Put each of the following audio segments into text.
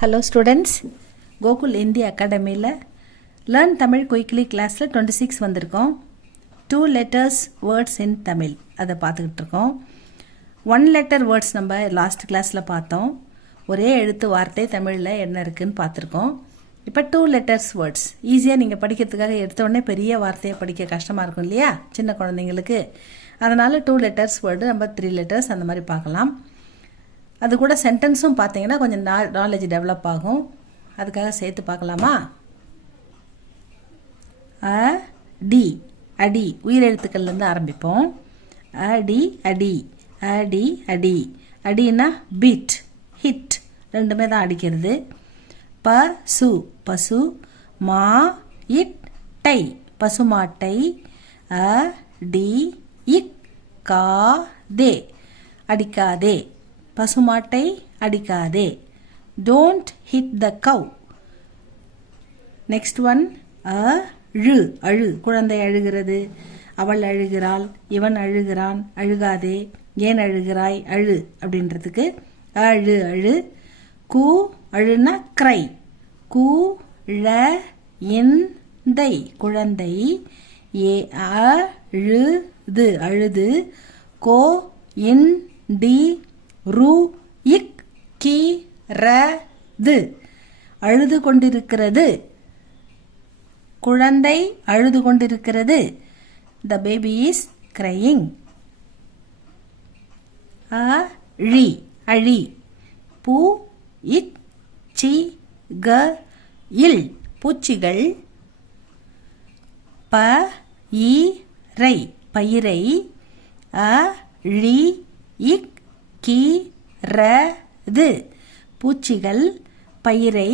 Hello students, Gokul Hindi Academy Learn Tamil Quickly class 26 வந்திருக்கோம். 2 letters words in Tamil அதை பார்த்துக்கிட்டு இருக்கோம். 1 letter words நம்ம லாஸ்ட் கிளாஸில் பார்த்தோம். ஒரே எழுத்து வார்த்தை தமிழில் என்ன இருக்குன்னு பார்த்துருக்கோம். இப்போ 2 letters words ஈஸியாக நீங்கள் படிக்கிறதுக்காக எடுத்தோடனே பெரிய வார்த்தையை படிக்க கஷ்டமாக இருக்கும் இல்லையா சின்ன குழந்தைங்களுக்கு. அதனால் 2 letters word நம்ம 3 letters அந்த மாதிரி பார்க்கலாம். அது கூட சென்டென்ஸும் பார்த்தீங்கன்னா கொஞ்சம் நாலேஜ் டெவலப் ஆகும். அதுக்காக சேர்த்து பார்க்கலாமா? டி அடி உயிரெழுத்துக்கள்லேருந்து ஆரம்பிப்போம். அடி அடி அடி அடி அடின்னா பீட் ஹிட் ரெண்டுமே தான் அடிக்கிறது. பசு பசு மா இட் டை பசுமாட்டை டி இக் கா தே அடிக்காதே பசுமாட்டை அடிக்காதே. Don't hit the cow. Next one அழு அழு குழந்தை அழுகிறது, அவள் அழுகிறாள், இவன் அழுகிறான், அழுகாதே, ஏன் அழுகிறாய், அழு அப்படின்றதுக்கு அழு அழு. கூ அழுனா கிரை. கூ ழ இந்தை குழந்தை. ஏ அழுது அழுது. கோ இன் டி ரு இக் கி ர து அழுது கொண்டிருக்கிறது. குழந்தை அழுது கொண்டிருக்கிறது. The baby is crying. அழி அழி. பூ இச் சி க இல் பூச்சிகள். ப இ ரை பயிரை. அழி இக் கீறது பூச்சிகள் பயிரை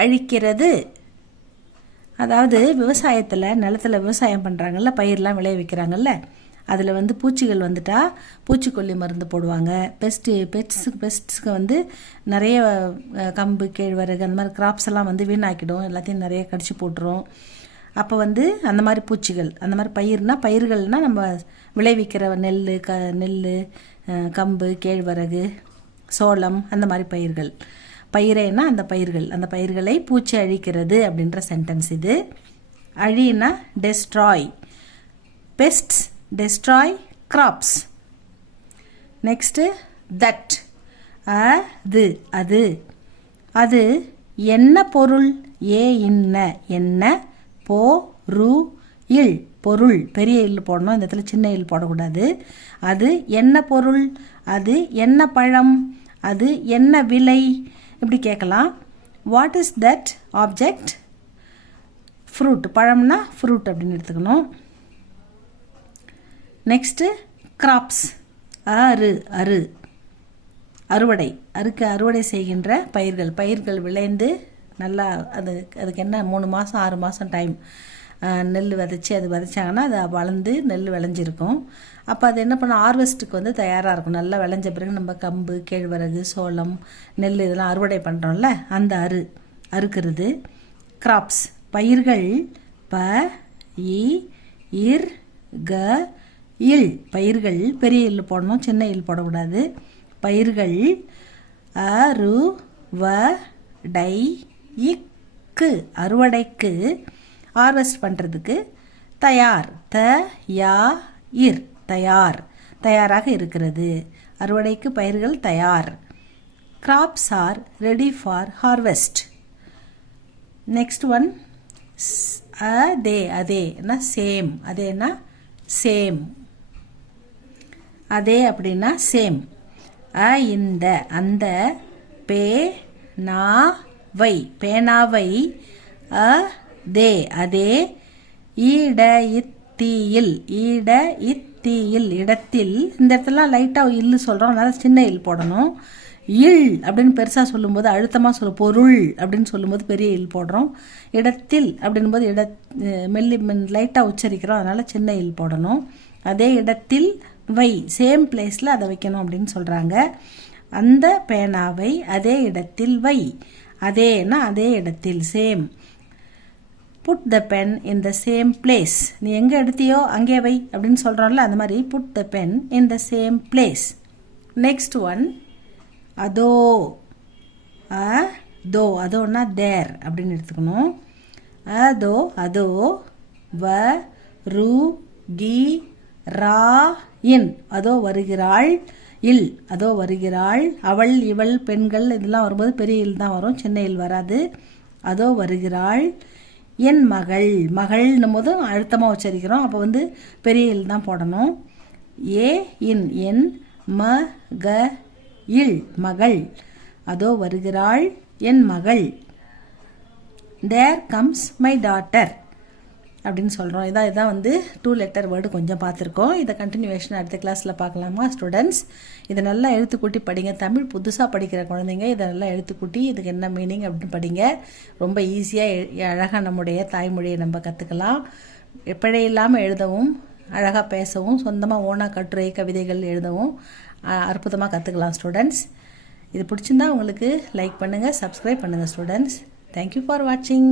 அழிக்கிறது. அதாவது விவசாயத்தில் நிலத்தில் விவசாயம் பண்ணுறாங்கல்ல, பயிரெலாம் விளைவிக்கிறாங்கல்ல, அதில் பூச்சிகள் வந்துட்டா பூச்சிக்கொல்லி மருந்து போடுவாங்க. பெஸ்ட்ஸுக்கு நிறைய கம்பு கேழ்வரகு அந்த மாதிரி கிராப்ஸ் எல்லாம் வீணாக்கிடும், எல்லாத்தையும் நிறைய கடிச்சு போட்டுரும். அப்போ அந்த மாதிரி பூச்சிகள், அந்த மாதிரி பயிர்கள்னால் நம்ம விளைவிக்கிற நெல் கம்பு கேழ்வரகு சோளம் அந்த மாதிரி பயிர்கள். பயிரைனா அந்த பயிர்களை பூச்சி அழிக்கிறது அப்படின்ற சென்டென்ஸ் இது. அழினா destroy. Pests destroy crops. Next that அது அது அது என்ன பொருள். ஏ இன்ன என்ன போ ரு இல் பொருள் பெரிய இல் போடணும், இந்த இடத்துல சின்ன இல் போடக்கூடாது. அது என்ன பொருள், அது என்ன பழம், அது என்ன விலை இப்படி கேட்கலாம். What is that object. Fruit பழம்னா ஃப்ரூட் அப்படின்னு எடுத்துக்கணும். Next crops. அரு அரு அறுவடை அறுவடை செய்கின்ற பயிர்கள் விளைந்து நல்லா அதுக்கு என்ன 3 மாதம் 6 மாதம் டைம். நெல் விதைச்சி அது விதைச்சாங்கன்னா அது வளர்ந்து நெல் விளைஞ்சிருக்கும். அப்போ அது என்ன பண்ண ஹார்வெஸ்ட்டுக்கு தயாராக இருக்கும். நல்லா விளைஞ்ச பிறகு நம்ம கம்பு கேழ்வரகு சோளம் நெல் இதெல்லாம் அறுவடை பண்ணுறோம்ல, அந்த அறுக்கிறது. கிராப்ஸ் பயிர்கள். ப இ இர் க இல் பயிர்கள் பெரிய இல் போடணும், சின்ன இல் போடக்கூடாது. பயிர்கள். அரு வ டை இக்கு அறுவடைக்கு ஹார்வெஸ்ட் பண்ணுறதுக்கு தயார். த யா இர் தயார் தயாராக இருக்கிறது. அறுவடைக்கு பயிர்கள் தயார். Crops are ready for harvest. Next one அதே அதேனா சேம். Athena same. அதே அப்படின்னா சேம். இந்த அந்த பே நா வை பேனாவை. அதே அதே. ஈட இத்தீயில் ஈட இத்தீயில் இடத்தில். இந்த இடத்துல லைட்டாக இல்லு சொல்கிறோம், அதனால் சின்ன இல் போடணும். இல் அப்படின்னு பெருசாக சொல்லும்போது அழுத்தமாக சொல்லும். பொருள் அப்படின்னு சொல்லும்போது பெரிய இல் போடுறோம். இடத்தில் அப்படின்போது லைட்டாக உச்சரிக்கிறோம், அதனால் சின்ன இல் போடணும். அதே இடத்தில் வை சேம் பிளேஸில் அதை வைக்கணும் அப்படின்னு சொல்கிறாங்க. அந்த பேனாவை அதே இடத்தில் வை. அதேனா அதே இடத்தில் same. Put the pen in the same place. நீ எங்கே எடுத்தியோ அங்கே வை அப்படின்னு சொல்கிறோம்ல, அந்த மாதிரி put the pen in the same place. Next one அதோ தோ அதோன்னா தேர் அப்படின்னு எடுத்துக்கணும். அதோ அதோ வ ரு கி ரா இன் அதோ வருகிறாள். இல் அதோ வருகிறாள். அவள் இவள் பெண்கள் இதெல்லாம் வரும்போது பெரிய இல் தான் வரும், சின்ன இல் வராது. அதோ வருகிறாள். என் மகள் மகள்னும் போது அழுத்தமாக உச்சரிக்கிறோம், அப்போ வந்து பெரிய இல் தான் போடணும். ஏ இன் என் ம க இல் மகள் அதோ வருகிறாள் என் மகள். தேர் கம்ஸ் மை டாட்டர் அப்படின்னு சொல்கிறோம். இதான் வந்து 2 லெட்டர் வேர்டு கொஞ்சம் பார்த்துருக்கோம். இதை கண்டினியூவேஷன் அடுத்த கிளாஸில் பார்க்கலாமா ஸ்டூடெண்ட்ஸ்? இதை நல்லா எழுத்துக்கூட்டி படிங்க. தமிழ் புதுசாக படிக்கிற குழந்தைங்க இதை நல்லா எழுத்துக்கூட்டி இதுக்கு என்ன மீனிங் அப்படின்னு படிங்க. ரொம்ப ஈஸியாக அழகாக நம்முடைய தாய்மொழியை நம்ம கற்றுக்கலாம். பிழை இல்லாமல் எழுதவும், அழகாக பேசவும், சொந்தமாக ஓனாக கட்டுரை கவிதைகள் எழுதவும் அற்புதமாக கற்றுக்கலாம் ஸ்டூடெண்ட்ஸ். இது பிடிச்சிருந்தா உங்களுக்கு லைக் பண்ணுங்கள், சப்ஸ்கிரைப் பண்ணுங்கள் ஸ்டூடெண்ட்ஸ். தேங்க்யூ ஃபார் வாட்சிங்.